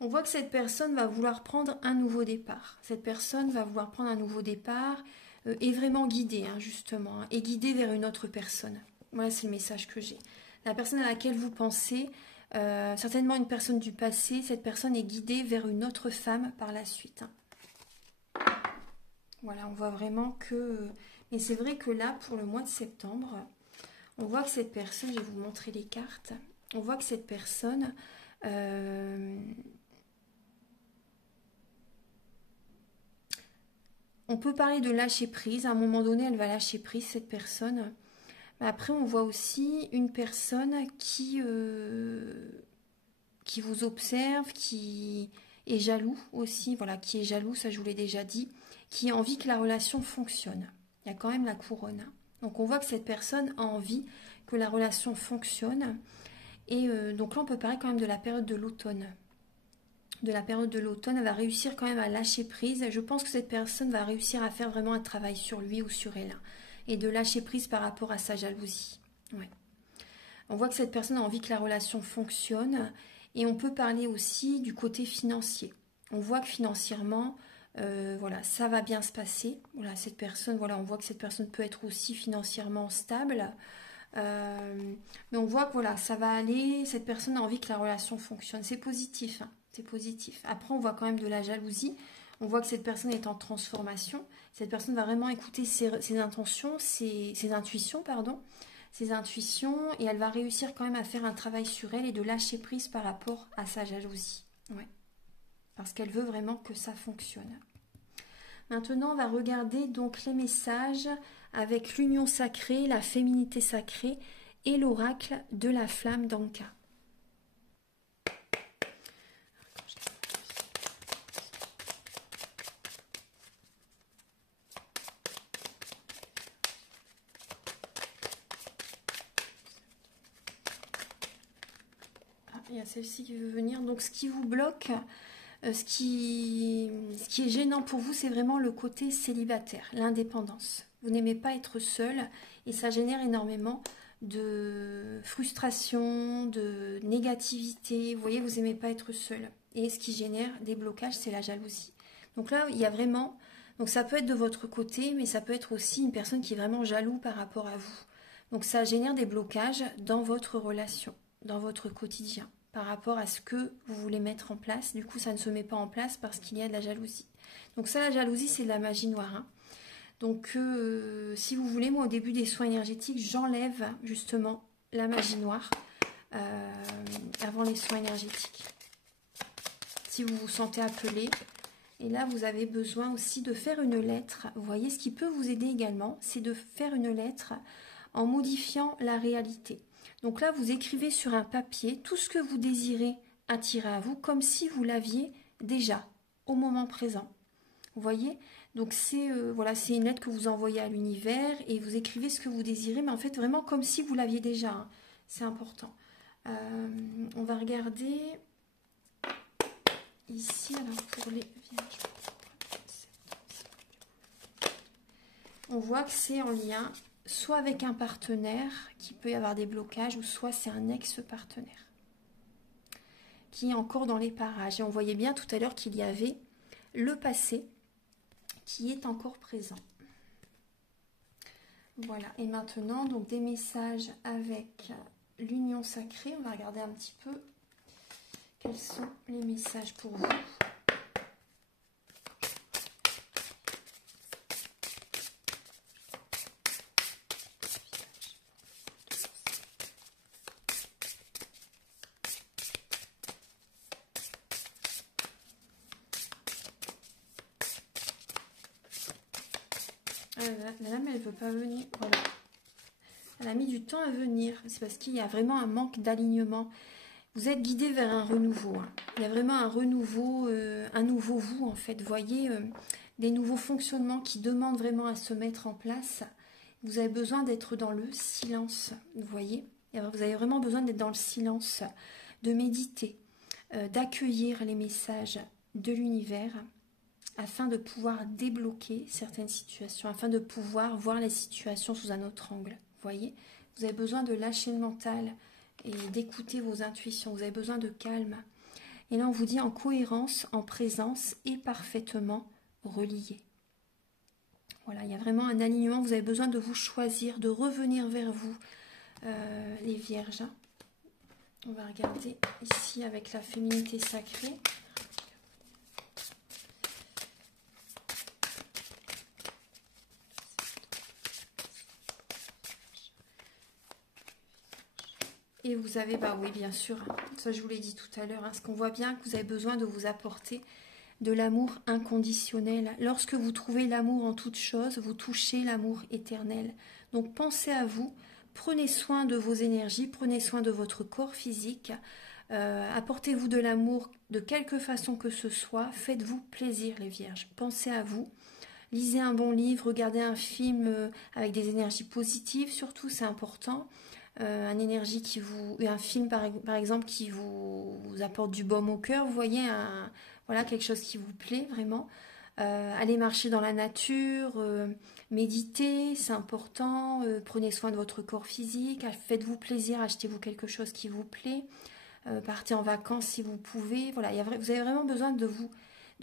on voit que cette personne va vouloir prendre un nouveau départ. Cette personne va vouloir prendre un nouveau départ et vraiment guidée, hein, justement, et guidée vers une autre personne. Voilà, c'est le message que j'ai. La personne à laquelle vous pensez, certainement une personne du passé, cette personne est guidée vers une autre femme par la suite. Hein. Voilà, on voit vraiment que... Mais c'est vrai que là, pour le mois de septembre, on voit que cette personne, je vais vous montrer les cartes, on voit que cette personne... on peut parler de lâcher prise. À un moment donné, elle va lâcher prise, cette personne. Mais après, on voit aussi une personne qui vous observe, qui est jaloux aussi. Voilà, qui est jaloux, ça je vous l'ai déjà dit. Qui a envie que la relation fonctionne. Il y a quand même la couronne. Donc, on voit que cette personne a envie que la relation fonctionne. Et donc là, on peut parler quand même de la période de l'automne. De la période de l'automne, elle va réussir quand même à lâcher prise. Je pense que cette personne va réussir à faire vraiment un travail sur lui ou sur elle. Et de lâcher prise par rapport à sa jalousie. Ouais. On voit que cette personne a envie que la relation fonctionne. Et on peut parler aussi du côté financier. On voit que financièrement, voilà, ça va bien se passer. Voilà, cette personne, voilà, on voit que cette personne peut être aussi financièrement stable. Mais on voit que voilà, ça va aller. Cette personne a envie que la relation fonctionne. C'est positif, hein, c'est positif. Après, on voit quand même de la jalousie. On voit que cette personne est en transformation. Cette personne va vraiment écouter ses intentions, ses intuitions, pardon, ses intuitions, et elle va réussir quand même à faire un travail sur elle et de lâcher prise par rapport à sa jalousie. Ouais. Parce qu'elle veut vraiment que ça fonctionne. Maintenant, on va regarder donc les messages avec l'union sacrée, la féminité sacrée et l'oracle de la flamme d'Anka. Ah, il y a celle-ci qui veut venir. Donc, ce qui vous bloque, ce qui est gênant pour vous, c'est vraiment le côté célibataire, l'indépendance. Vous n'aimez pas être seul et ça génère énormément de frustration, de négativité. Vous voyez, vous n'aimez pas être seul. Et ce qui génère des blocages, c'est la jalousie. Donc là, il y a vraiment... Donc ça peut être de votre côté, mais ça peut être aussi une personne qui est vraiment jaloux par rapport à vous. Donc ça génère des blocages dans votre relation, dans votre quotidien, par rapport à ce que vous voulez mettre en place. Du coup, ça ne se met pas en place parce qu'il y a de la jalousie. Donc ça, la jalousie, c'est de la magie noire. Hein. Donc, si vous voulez, moi, au début des soins énergétiques, j'enlève justement la magie noire avant les soins énergétiques. Si vous vous sentez appelé, et là, vous avez besoin aussi de faire une lettre. Vous voyez, ce qui peut vous aider également, c'est de faire une lettre en modifiant la réalité. Donc là, vous écrivez sur un papier tout ce que vous désirez attirer à vous, comme si vous l'aviez déjà, au moment présent. Vous voyez? Donc c'est voilà, c'est une lettre que vous envoyez à l'univers et vous écrivez ce que vous désirez, mais en fait vraiment comme si vous l'aviez déjà. Hein. C'est important. On va regarder ici, alors pour les vierges. On voit que c'est en lien soit avec un partenaire qui peut y avoir des blocages, ou soit c'est un ex-partenaire qui est encore dans les parages. Et on voyait bien tout à l'heure qu'il y avait le passé qui est encore présent. Voilà, et maintenant, donc des messages avec l'union sacrée. On va regarder un petit peu quels sont les messages pour vous. La dame, elle veut pas venir. Voilà. Elle a mis du temps à venir. C'est parce qu'il y a vraiment un manque d'alignement. Vous êtes guidé vers un renouveau. Hein. Il y a vraiment un nouveau vous, en fait. Vous voyez, des nouveaux fonctionnements qui demandent vraiment à se mettre en place. Vous avez besoin d'être dans le silence. Vous voyez, vous avez vraiment besoin d'être dans le silence, de méditer, d'accueillir les messages de l'univers afin de pouvoir débloquer certaines situations, afin de pouvoir voir les situations sous un autre angle. Vous voyez, vous avez besoin de lâcher le mental et d'écouter vos intuitions. Vous avez besoin de calme. Et là, on vous dit en cohérence, en présence et parfaitement relié. Voilà, il y a vraiment un alignement. Vous avez besoin de vous choisir, de revenir vers vous, les vierges. On va regarder ici avec la féminité sacrée. Et vous avez, bah oui, bien sûr, ça je vous l'ai dit tout à l'heure, ce qu'on voit bien, que vous avez besoin de vous apporter de l'amour inconditionnel. Lorsque vous trouvez l'amour en toute chose, vous touchez l'amour éternel. Donc pensez à vous, prenez soin de vos énergies, prenez soin de votre corps physique, apportez-vous de l'amour de quelque façon que ce soit, faites-vous plaisir les vierges, pensez à vous. Lisez un bon livre, regardez un film avec des énergies positives, surtout c'est important. Un film par exemple qui vous apporte du baume au cœur, vous voyez, voilà, quelque chose qui vous plaît vraiment. Allez marcher dans la nature, méditez, c'est important, prenez soin de votre corps physique, faites-vous plaisir, achetez-vous quelque chose qui vous plaît, partez en vacances si vous pouvez. Voilà, vous avez vraiment besoin de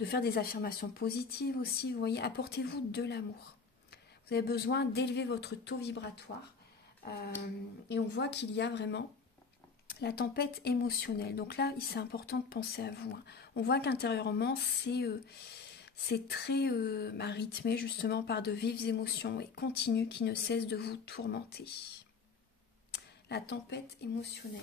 faire des affirmations positives aussi, vous voyez, apportez-vous de l'amour. Vous avez besoin d'élever votre taux vibratoire. Et on voit qu'il y a vraiment la tempête émotionnelle. Donc là, c'est important de penser à vous. Hein. On voit qu'intérieurement, c'est très rythmé justement par de vives émotions et continues qui ne cessent de vous tourmenter. La tempête émotionnelle.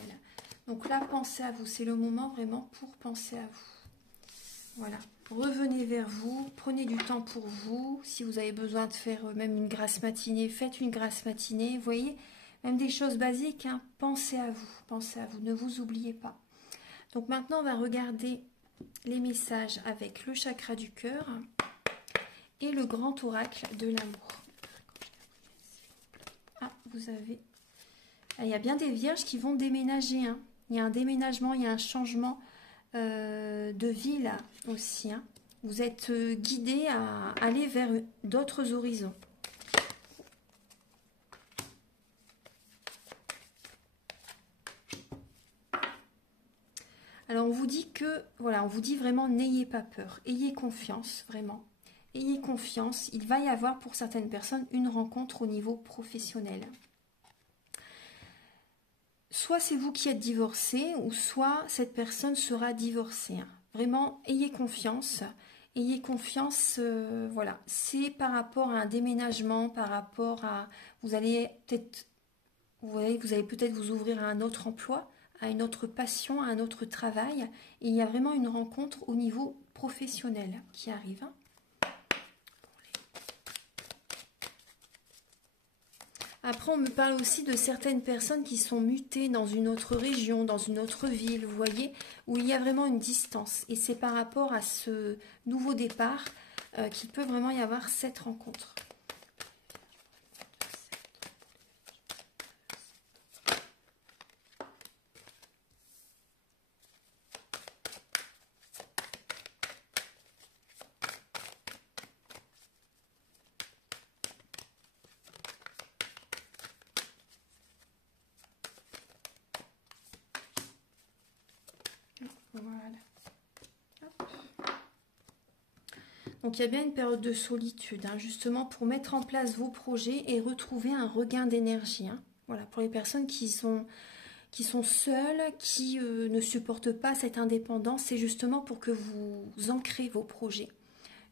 Donc là, pensez à vous. C'est le moment vraiment pour penser à vous. Voilà. Revenez vers vous, prenez du temps pour vous. Si vous avez besoin de faire même une grasse matinée, faites une grasse matinée. Vous voyez, même des choses basiques, hein. Pensez à vous, ne vous oubliez pas. Donc maintenant, on va regarder les messages avec le chakra du cœur et le grand oracle de l'amour. Ah, vous avez... Ah, il y a bien des vierges qui vont déménager. Hein. Il y a un déménagement, il y a un changement de vie là aussi. Hein. Vous êtes guidés à aller vers d'autres horizons. Alors on vous dit que, voilà, on vous dit vraiment n'ayez pas peur, ayez confiance, vraiment. Ayez confiance, il va y avoir pour certaines personnes une rencontre au niveau professionnel. Soit c'est vous qui êtes divorcé, ou soit cette personne sera divorcée. Hein. Vraiment, ayez confiance, voilà. C'est par rapport à un déménagement, par rapport à... Vous allez peut-être vous ouvrir à un autre emploi, à une autre passion, à un autre travail. Et il y a vraiment une rencontre au niveau professionnel qui arrive. Après, on me parle aussi de certaines personnes qui sont mutées dans une autre région, dans une autre ville, vous voyez, où il y a vraiment une distance. Et c'est par rapport à ce nouveau départ qu'il peut vraiment y avoir cette rencontre. Voilà. Hop. Donc il y a bien une période de solitude, hein, justement pour mettre en place vos projets et retrouver un regain d'énergie. Hein. Voilà, pour les personnes qui sont seules, qui ne supportent pas cette indépendance, c'est justement pour que vous ancrez vos projets,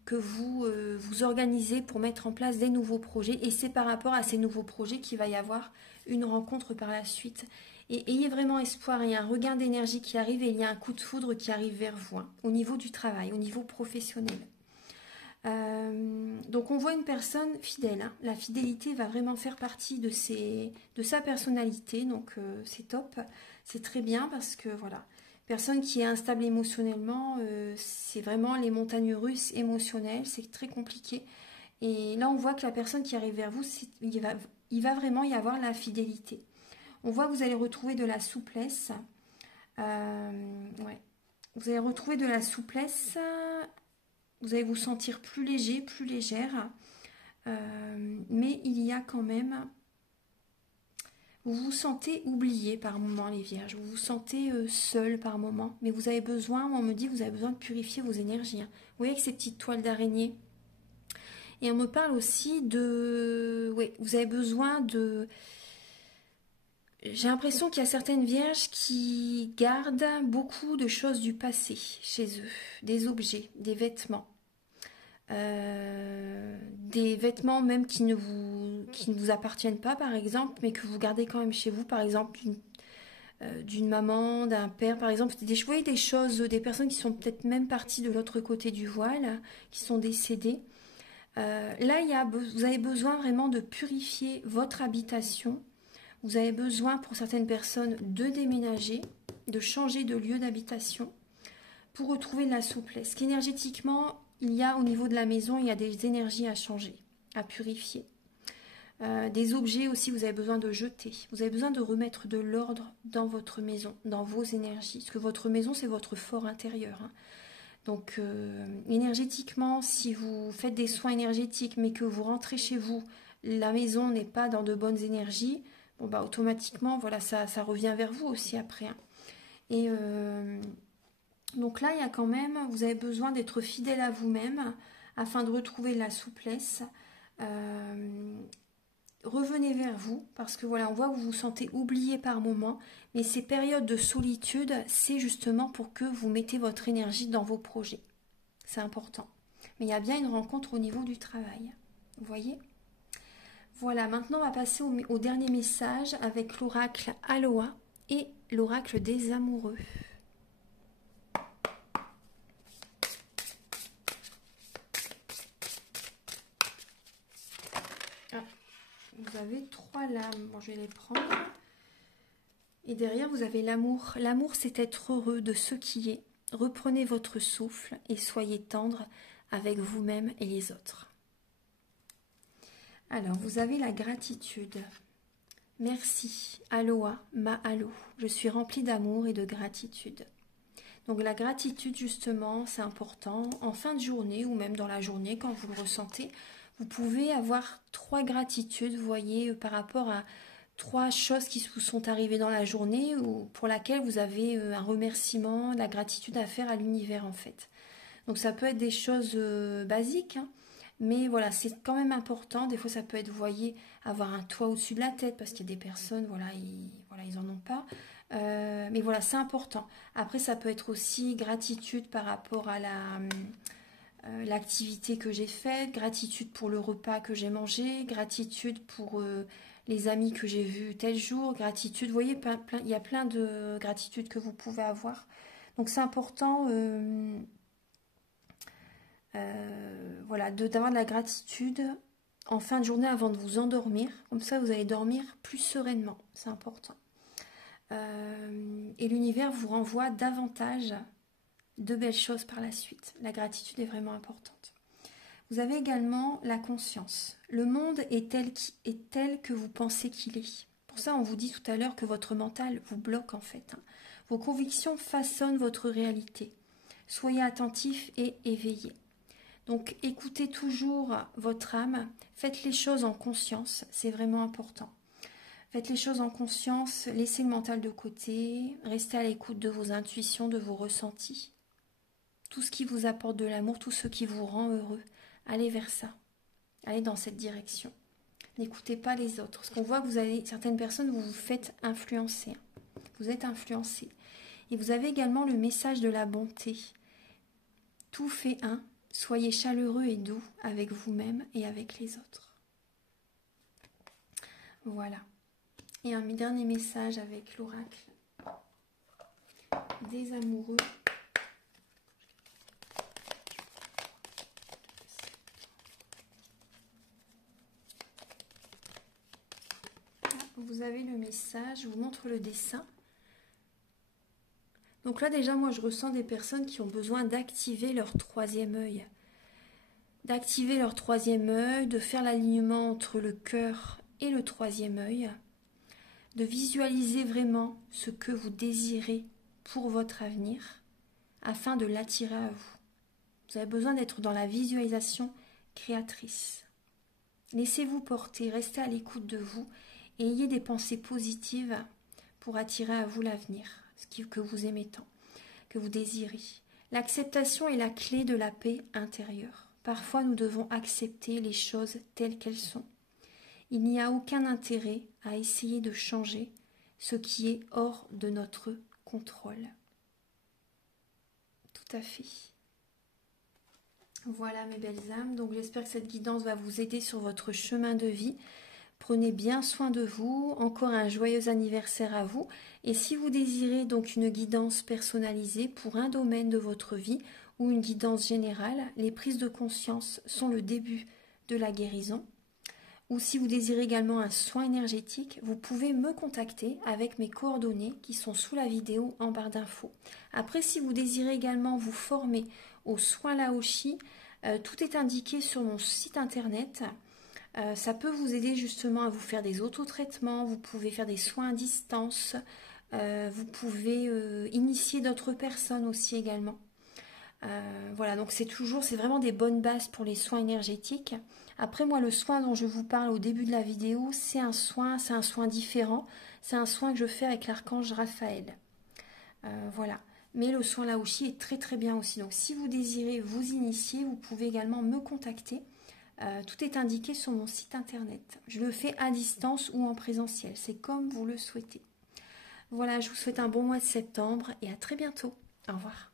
que vous vous organisez pour mettre en place des nouveaux projets. Et c'est par rapport à ces nouveaux projets qu'il va y avoir une rencontre par la suite. Et ayez vraiment espoir, il y a un regain d'énergie qui arrive et il y a un coup de foudre qui arrive vers vous, hein, au niveau du travail, au niveau professionnel. Donc on voit une personne fidèle, hein. La fidélité va vraiment faire partie de sa personnalité, donc c'est top, c'est très bien parce que voilà, personne qui est instable émotionnellement, c'est vraiment les montagnes russes émotionnelles, c'est très compliqué. Et là on voit que la personne qui arrive vers vous, il va vraiment y avoir la fidélité. On voit que vous allez retrouver de la souplesse, ouais. Vous allez retrouver de la souplesse. Vous allez vous sentir plus léger, plus légère. Mais il y a quand même... Vous vous sentez oublié par moments, les vierges. Vous vous sentez seul par moments. Mais vous avez besoin, on me dit, vous avez besoin de purifier vos énergies, hein. Vous voyez avec ces petites toiles d'araignée. Et on me parle aussi de... Oui, vous avez besoin de... J'ai l'impression qu'il y a certaines vierges qui gardent beaucoup de choses du passé chez eux. Des objets, des vêtements. Des vêtements même qui ne vous appartiennent pas par exemple, mais que vous gardez quand même chez vous, par exemple d'une maman, d'un père par exemple, vous voyez des choses, des personnes qui sont peut-être même parties de l'autre côté du voile, qui sont décédées. Là, vous avez besoin vraiment de purifier votre habitation. Vous avez besoin pour certaines personnes de déménager, de changer de lieu d'habitation pour retrouver de la souplesse. Qu'énergétiquement, il y a au niveau de la maison, il y a des énergies à changer, à purifier. Des objets aussi, vous avez besoin de jeter. Vous avez besoin de remettre de l'ordre dans votre maison, dans vos énergies. Parce que votre maison, c'est votre fort intérieur, hein. Donc, énergétiquement, si vous faites des soins énergétiques, mais que vous rentrez chez vous, la maison n'est pas dans de bonnes énergies, bon, bah, automatiquement, voilà, ça revient vers vous aussi après, hein. Et... donc là, il y a quand même, vous avez besoin d'être fidèle à vous-même afin de retrouver la souplesse. Revenez vers vous parce que voilà, on voit que vous vous sentez oublié par moment. Mais ces périodes de solitude, c'est justement pour que vous mettez votre énergie dans vos projets. C'est important. Mais il y a bien une rencontre au niveau du travail. Vous voyez ? Voilà, maintenant on va passer au dernier message avec l'oracle Aloha et l'oracle des amoureux. Vous avez 3 lames. Bon, je vais les prendre. Et derrière, vous avez l'amour. L'amour, c'est être heureux de ce qui est. Reprenez votre souffle et soyez tendre avec vous-même et les autres. Alors, vous avez la gratitude. Merci. Aloha, mahalo. Je suis remplie d'amour et de gratitude. Donc, la gratitude, justement, c'est important. En fin de journée ou même dans la journée, quand vous le ressentez, vous pouvez avoir 3 gratitudes, vous voyez, par rapport à 3 choses qui vous sont arrivées dans la journée ou pour laquelle vous avez un remerciement, de la gratitude à faire à l'univers en fait. Donc ça peut être des choses basiques, hein, mais voilà, c'est quand même important. Des fois ça peut être, vous voyez, avoir un toit au-dessus de la tête parce qu'il y a des personnes, voilà, ils en ont pas. Mais voilà, c'est important. Après ça peut être aussi gratitude par rapport à l'activité que j'ai faite, gratitude pour le repas que j'ai mangé, gratitude pour les amis que j'ai vus tel jour, gratitude, vous voyez, il y a plein de gratitudes que vous pouvez avoir. Donc c'est important voilà, d'avoir de la gratitude en fin de journée avant de vous endormir. Comme ça, vous allez dormir plus sereinement, c'est important. Et l'univers vous renvoie davantage de belles choses par la suite. La gratitude est vraiment importante. Vous avez également la conscience. Le monde est tel que vous pensez qu'il est. Pour ça, on vous dit tout à l'heure que votre mental vous bloque en fait. Vos convictions façonnent votre réalité. Soyez attentif et éveillé. Donc, écoutez toujours votre âme. Faites les choses en conscience. C'est vraiment important. Faites les choses en conscience. Laissez le mental de côté. Restez à l'écoute de vos intuitions, de vos ressentis. Tout ce qui vous apporte de l'amour, tout ce qui vous rend heureux, allez vers ça. Allez dans cette direction. N'écoutez pas les autres. Parce qu'on voit que vous avez certaines personnes, vous vous faites influencer. Vous êtes influencé. Et vous avez également le message de la bonté. Tout fait un. Soyez chaleureux et doux avec vous-même et avec les autres. Voilà. Et un dernier message avec l'oracle des amoureux. vous avez le message, je vous montre le dessin. Donc là déjà, moi je ressens des personnes qui ont besoin d'activer leur troisième œil. D'activer leur troisième œil, de faire l'alignement entre le cœur et le troisième œil, de visualiser vraiment ce que vous désirez pour votre avenir afin de l'attirer à vous. Vous avez besoin d'être dans la visualisation créatrice. Laissez-vous porter, restez à l'écoute de vous et ayez des pensées positives pour attirer à vous l'avenir, ce que vous aimez tant, que vous désirez. L'acceptation est la clé de la paix intérieure. Parfois, nous devons accepter les choses telles qu'elles sont. Il n'y a aucun intérêt à essayer de changer ce qui est hors de notre contrôle. Tout à fait. Voilà mes belles âmes, donc j'espère que cette guidance va vous aider sur votre chemin de vie. Prenez bien soin de vous, encore un joyeux anniversaire à vous. Et si vous désirez donc une guidance personnalisée pour un domaine de votre vie ou une guidance générale, les prises de conscience sont le début de la guérison. Ou si vous désirez également un soin énergétique, vous pouvez me contacter avec mes coordonnées qui sont sous la vidéo en barre d'infos. Après, si vous désirez également vous former aux soins Laoshi, tout est indiqué sur mon site internet. Ça peut vous aider justement à vous faire des autotraitements, vous pouvez faire des soins à distance, vous pouvez initier d'autres personnes aussi également. Voilà, donc c'est vraiment des bonnes bases pour les soins énergétiques. Après, moi, le soin dont je vous parle au début de la vidéo, c'est un soin différent. C'est un soin que je fais avec l'archange Raphaël. Voilà. Mais le soin Laoshi est très très bien aussi. Donc si vous désirez vous initier, vous pouvez également me contacter. Tout est indiqué sur mon site internet. Je le fais à distance ou en présentiel. C'est comme vous le souhaitez. Voilà, je vous souhaite un bon mois de septembre et à très bientôt. Au revoir.